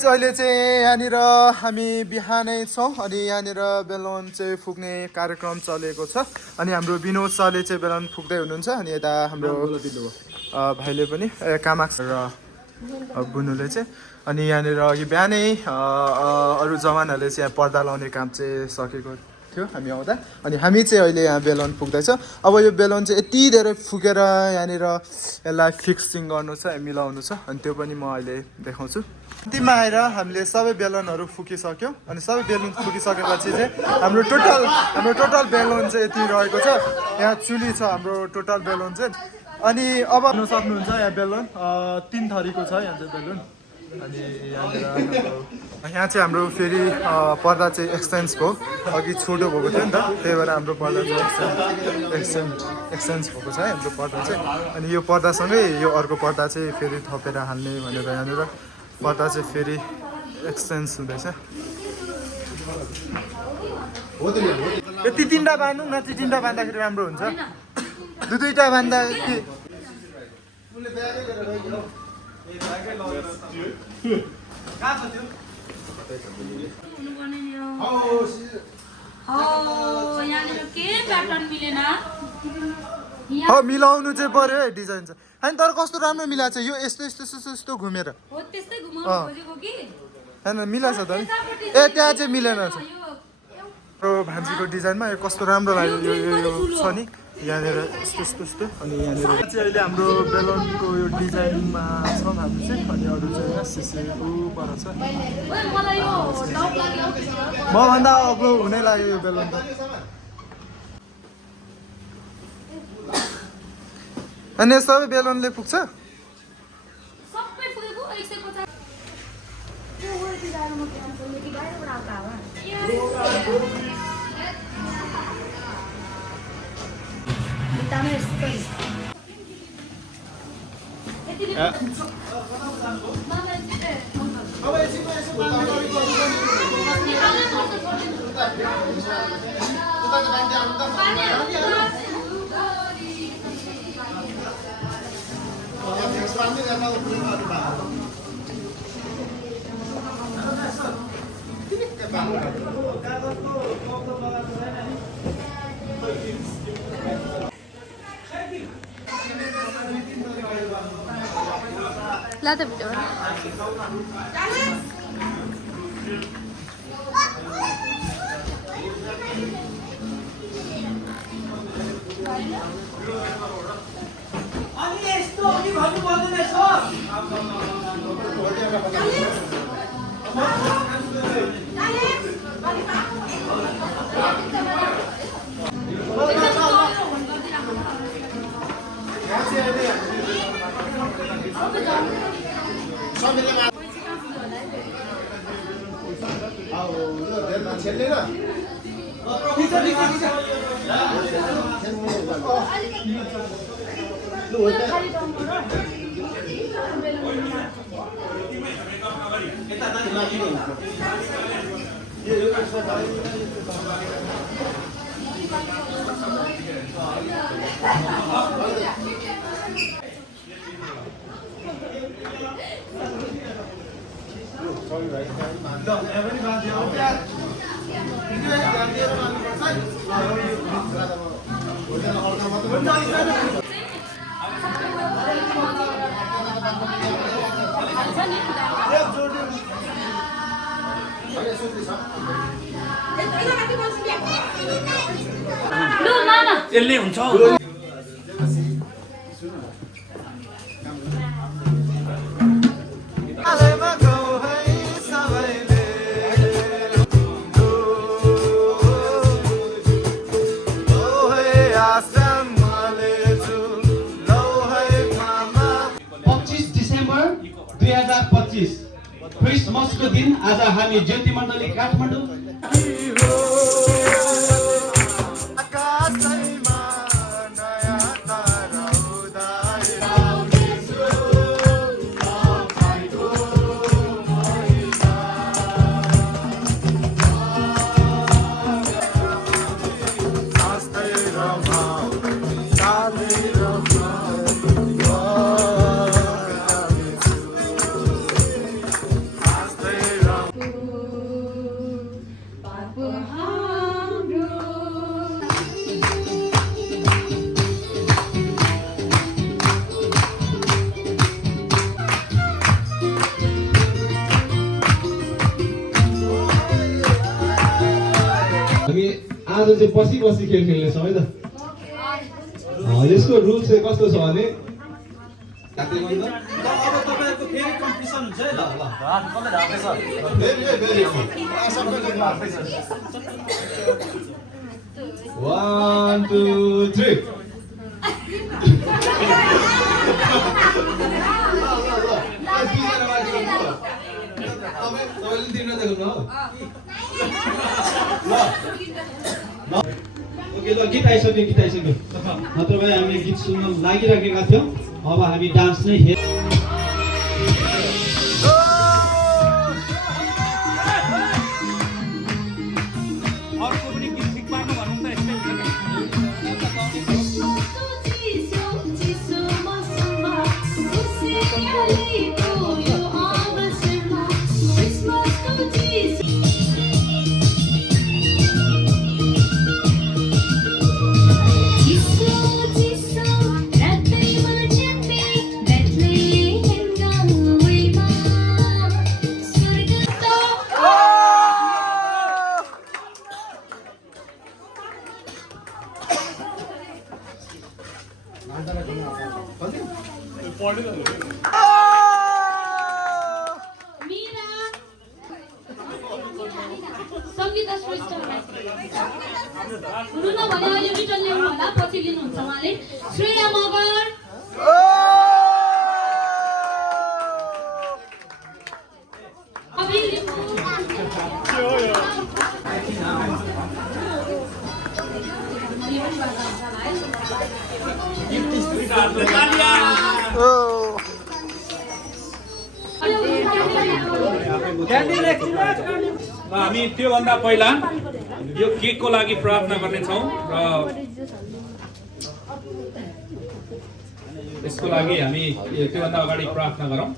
अहिले चाहिँ यहाँनिर हामी बिहानै छौँ अनि यहाँनिर बेलुन चाहिँ फुक्ने कार्यक्रम चलेको छ अनि हाम्रो विनोद सरले चाहिँ बेलुन फुक्दै हुनुहुन्छ अनि यता हाम्रो भाइले पनि कामाक्स र बुनुले चाहिँ अनि यहाँनिर अघि बिहानै अरू जवानहरूले चाहिँ यहाँ पर्दा लाउने काम चाहिँ सकेको थियो हामी आउँदा अनि हामी चाहिँ अहिले यहाँ बेलुन फुक्दैछौँ अब यो बेलुन चाहिँ यति धेरै फुकेर यहाँनिर यसलाई फिक्सिङ गर्नु छ मिलाउनु छ अनि त्यो पनि म अहिले देखाउँछु अन्तिममा आएर हामीले सबै बेलुनहरू फुकिसक्यौँ अनि सबै बेलुन फुकिसकेपछि चाहिँ हाम्रो टोटल बेलुन चाहिँ यति रहेको छ यहाँ चुली छ हाम्रो टोटल बेलुन चाहिँ अनि अब हेर्नु सक्नुहुन्छ यहाँ बेलुन 3 थरीको छ यहाँ चाहिँ बेलुन अनि यहाँ चाहिँ हाम्रो फेरि पर्दा चाहिँ एक्सचेन्ज भयो अघि छोटो भएको थियो नि त त्यही भएर हाम्रो पर्दा चाहिँ एक्सचेन्ज भएको छ है हाम्रो पर्दा चाहिँ अनि यो पर्दासँगै यो अर्को पर्दा चाहिँ फेरि थपेर हाल्ने भनेर यहाँनिर पर्दा चाहिँ फेरि एक्सचेन्ज हुँदैछ यति 3टा बाँध्नु न चाहिँ 3टा बाँध्दाखेरि राम्रो हुन्छ दुईटा बाँध्दा के मिलाउनु चाहिँ पर्यो है डिजाइन चाहिँ होइन तर कस्तो राम्रो मिलाएको छ यो यस्तो यस्तो यस्तो यस्तो घुमेर होइन मिलाएको छ त ए त्यहाँ चाहिँ मिलेन छ भान्जीको डिजाइनमा यो कस्तो राम्रो लाग्यो यो छ नि यहाँनिर यस्तो यस्तो यस्तो अनि यहाँनिर चाहिँ अहिले हाम्रो बेलुनको यो डिजाइनमा छौँ हामी चाहिँ अनि अरू चाहिँ यहाँ सिसे पर छ मभन्दा अग्लो हुनै लाग्यो यो बेलुन त अनि सबै बेलुनले पुग्छ लाते भिडियो अनि यस्तो अघि भन्नु पर्दैन यसो यसले हुन्छ क्रिसमसको दिन आज हामी ज्योति मण्डली काठमाडौँ आज चाहिँ बसी बसी खेल खेल्नेछौँ है त यसको रुल चाहिँ कस्तो छ भने अब तपाईँहरूको फेरि कम्पिटिसन हुन्छ है ल One, two, three. ओके ल गीत आइसक्यो नत्र भए हामीले गीत सुन्न लागिराखेका थियौँ अब हामी डान्स नै सङ्गीता श्रेष्ठ हुनु भने अहिले रिटर्न ल्याउनु होला पछि लिनुहुन्छ उहाँले श्रेया मगर हामी त्योभन्दा पहिला यो केकको लागि प्रार्थना गर्नेछौँ र यसको लागि हामी त्योभन्दा अगाडि प्रार्थना गरौँ।